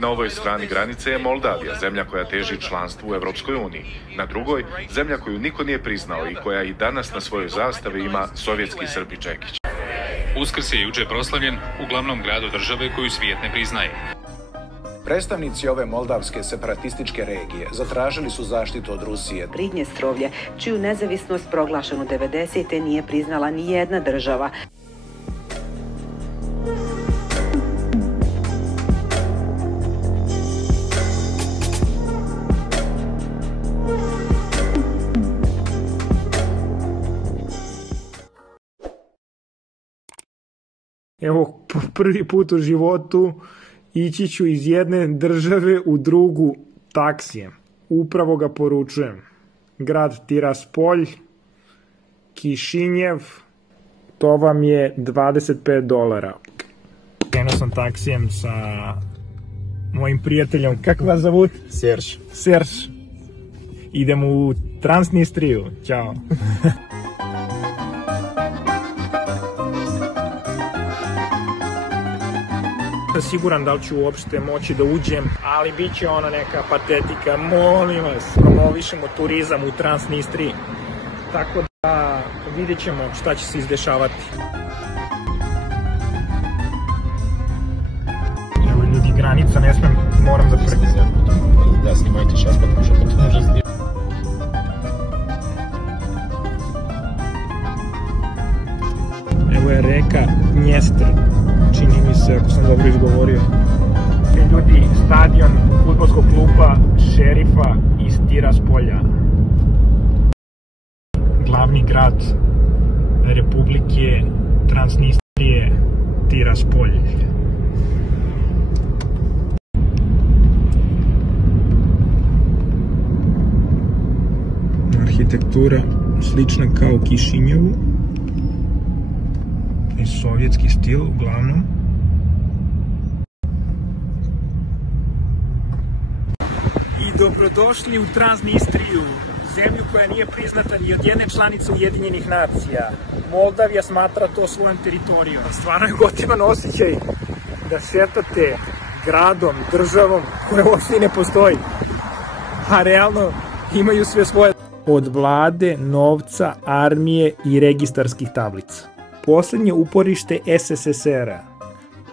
Na ovoj strani granice je Moldavija, zemlja koja teži članstvu u Evropskoj uniji. Na drugoj, zemlja koju niko nije priznao i koja i danas na svojoj zastavi ima sovjetski srp i čekić. Uskrs je juče proslavljen u glavnom gradu države koju svijet ne priznaje. Predstavnici ove moldavske separatističke regije zatražili su zaštitu od Rusije. Pridnjestrovlje, čiju nezavisnost proglašenu 90. nije priznala ni jedna država. Evo, po prvi put u životu ići ću iz jedne države u drugu taksijem. Upravo ga poručujem. Grad Tiraspolj, Kišinjev, to vam je $25. Krenuo sam taksijem sa mojim prijateljom. Kako vas zovut? Serž. Serž. Idem u Transnistriju. Ćao. Siguran da li ću uopšte moći da uđem, ali bit će ona neka patetika, molim vas, promovišemo turizam u Transnistriji, tako da vidjet ćemo šta će se izdešavati. Evo ljudi, granica, ne smem, moram da prekinem. Da, snimajte šast, потому что потом уже сделать. Evo je reka Dnjestr, čini mi se, ako sam dobro izgovorio. Ljudi, stadion fudbalskog kluba Šerifa iz Tiraspolja. Glavni grad Republike Transnistrije, Tiraspolj. Arhitektura slična kao u Kišinjevu. Sovjetski stil uglavnom. I dobrodošli u Transnistriju, zemlju koja nije priznata ni od jedne članice Ujedinjenih nacija. Moldavija smatra to svojom teritorijom. Stvarno je gotivan osjećaj da šetate gradom, državom koja uopšte ne postoji, a realno imaju sve svoje. Od vlade, novca, armije i registarskih tablica. Poslednje uporište SSSR-a.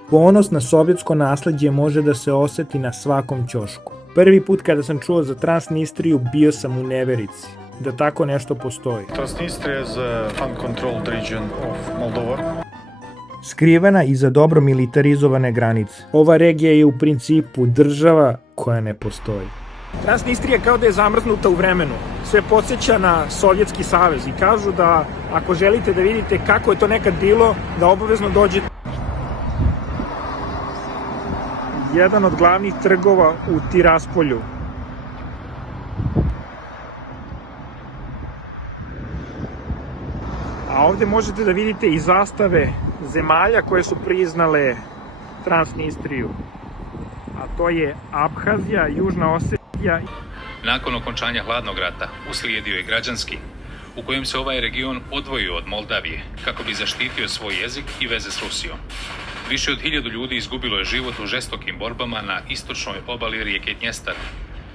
Ponos na sovjetsko nasleđe može da se oseti na svakom ćošku. Prvi put kada sam čuo za Transnistriju bio sam u neverici da tako nešto postoji. Transnistria is an uncontrolled region of Moldova. Skrivena iza dobro militarizovane granice. Ova regija je u principu država koja ne postoji. Transnistrija kao da je zamrznuta u vremenu. Sve podsjeća na Sovjetski savez i kažu da ako želite da vidite kako je to nekad bilo, da obavezno dođete. Jedan od glavnih trgova u Tiraspolju. A ovde možete da vidite i zastave zemalja koje su priznale Transnistriju. A to je Abhazija, Južna Osetija. Nakon okončanja hladnog rata uslijedio je građanski, u kojem se ovaj region odvojio od Moldavije kako bi zaštitio svoj jezik i veze s Rusijom. Više od 1000 ljudi izgubilo je život u žestokim borbama na istočnoj obali rijeke Dnjestar.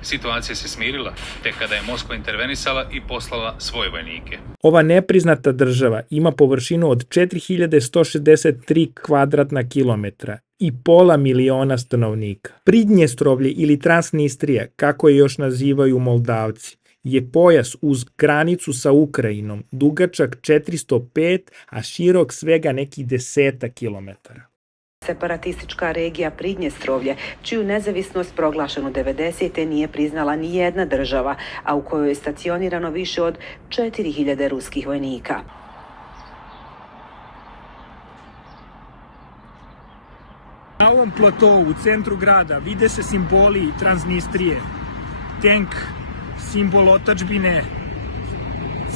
Situacija se smirila tek kada je Moskva intervenisala i poslala svoje vojnike. Ova nepriznata država ima površinu od 4163 kvadratna kilometra i pola miliona stanovnika. Pridnjestrovlje ili Transnistrija, kako je još nazivaju Moldavci, je pojas uz granicu sa Ukrajinom, dugačak 405, a širok svega nekih 10 kilometara. Separatistička regija Pridnjestrovlje, čiju nezavisnost proglašenu 90. nije priznala ni jedna država, a u kojoj je stacionirano više od 4000 ruskih vojnika. Na ovom platovu u centru grada vide se simboli Transnistrije. Tenk, simbol otadžbine,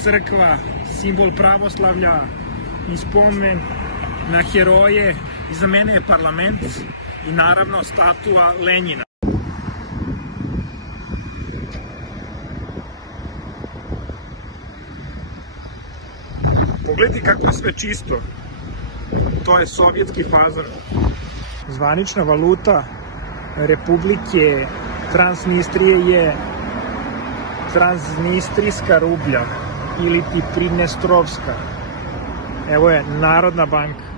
crkva, simbol pravoslavlja i spomen na heroje. Iza mene je parlament i naravno statua Lenjina. Pogledajte kako je sve čisto. To je sovjetski fazon. Zvanična valuta Republike Transnistrije je Transnistrijska rublja ili ti Pridnestrovska. Evo je Narodna banka.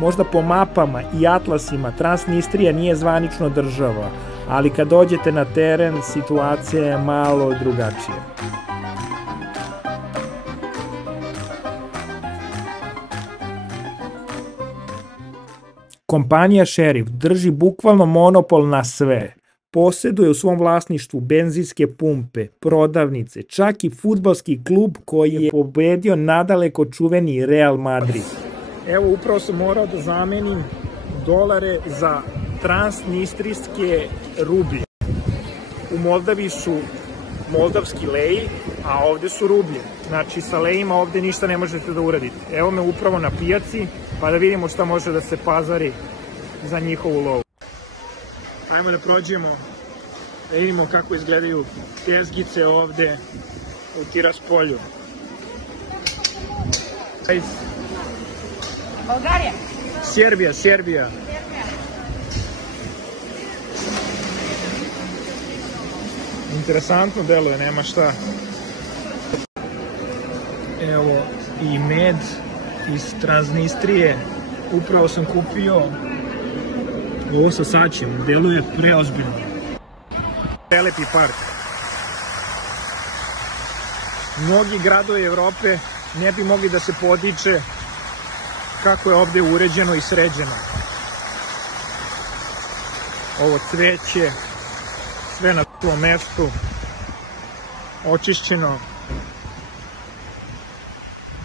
Možda po mapama i atlasima Transnistrija nije zvanično država, ali kad dođete na teren situacija je malo drugačija. Kompanija Šerif drži bukvalno monopol na sve. Posjeduje u svom vlasništvu benzinske pumpe, prodavnice, čak i fudbalski klub koji je pobedio nadaleko čuveni Real Madrid. Evo, upravo sam morao da zamenim dolare za transnistrijske rublje. U Moldaviji su moldavski leji, a ovde su rublje. Znači, sa lejima ovde ništa ne možete da uradite. Evo me upravo na pijaci, pa da vidimo šta može da se pazari za njihovu lovu. Ajmo da prođemo, da vidimo kako izgledaju tezgice ovde u Tiraspolju. Bulgarija. Serbija. Interesantno deluje, nema šta. Evo i med iz Transnistrije. Upravo sam kupio ovo sa sačem, deluje preozbiljno. Prelepi park. Mnogi gradovi Evrope ne bi mogli da se podiče kako je ovde uređeno i sređeno. Ovo cveće, sve na svom mestu, očišćeno.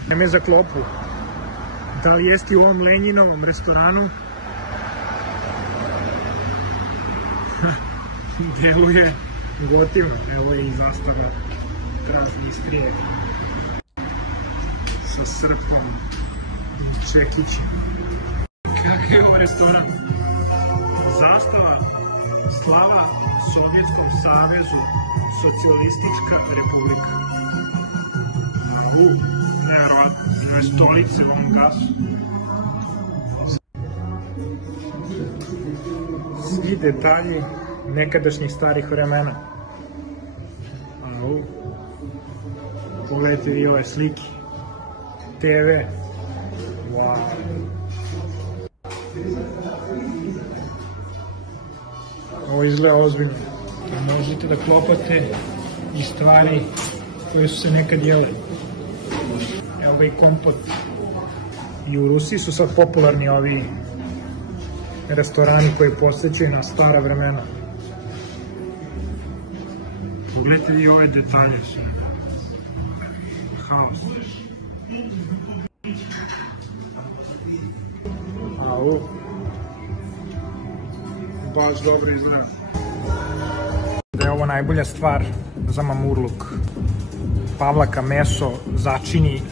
Vreme za klopu. Da li jeste u ovom Lenjinovom restoranu? Deluje gotivno. Evo je i zastava Transnistrije sa srpom i čekićem. Kakav je ovo restoran? Zastava slava Sovjetskom savezu, Socijalistička republika. Nevjerovatno, ima stolice u ovom gasu. Svi detalji nekadašnjih starih vremena. Pogledajte vi ove slike. TV. Wow. Ovo izgleda ozbiljno. Možete da klopate i stvari koje su se nekad jele. Evo ga i kompot. I u Rusiji su sad popularni ovi restorani koji podsjećaju na stara vremena. Pogledajte vi ove detalje sve. Haos. Au. Baš dobro izgleda. Da je ovo najbolja stvar za mamurluk. Pavlaka meso začini,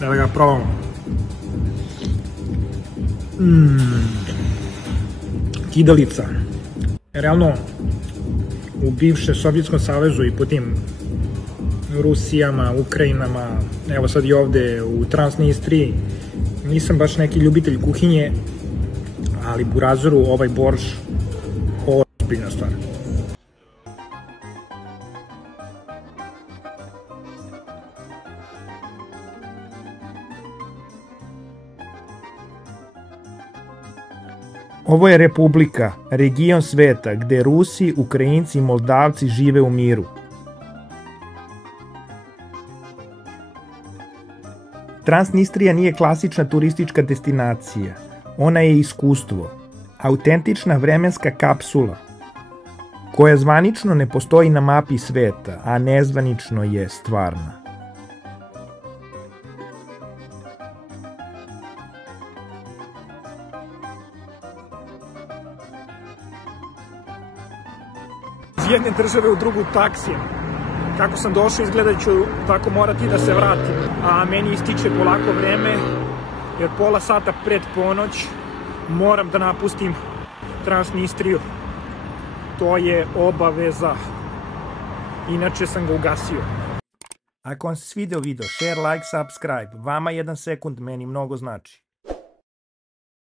da ga probamo. Kidalica. Realno, u bivšem Sovjetskom savezu i po tim Rusijama, Ukrajinama, evo sad i ovde u Transnistriji, nisam baš neki ljubitelj kuhinje, ali Burazeru ovaj borš, ozbiljna stvar. Ovo je republika, region sveta gde Rusi, Ukrajinci i Moldavci žive u miru. Transnistrija nije klasična turistička destinacija, ona je iskustvo, autentična vremenska kapsula, koja zvanično ne postoji na mapi sveta, a nezvanično je stvarna. Iz jedne države u drugu taksijem. Kako sam došao, izgledat ću tako morati da se vratim. A meni ističe polako vreme, jer pola sata pred ponoć moram da napustim Transnistriju. To je obaveza. Inače sam ga ugasio. Ako vam se svidio video, share, like, subscribe. Vama 1 sekund meni mnogo znači.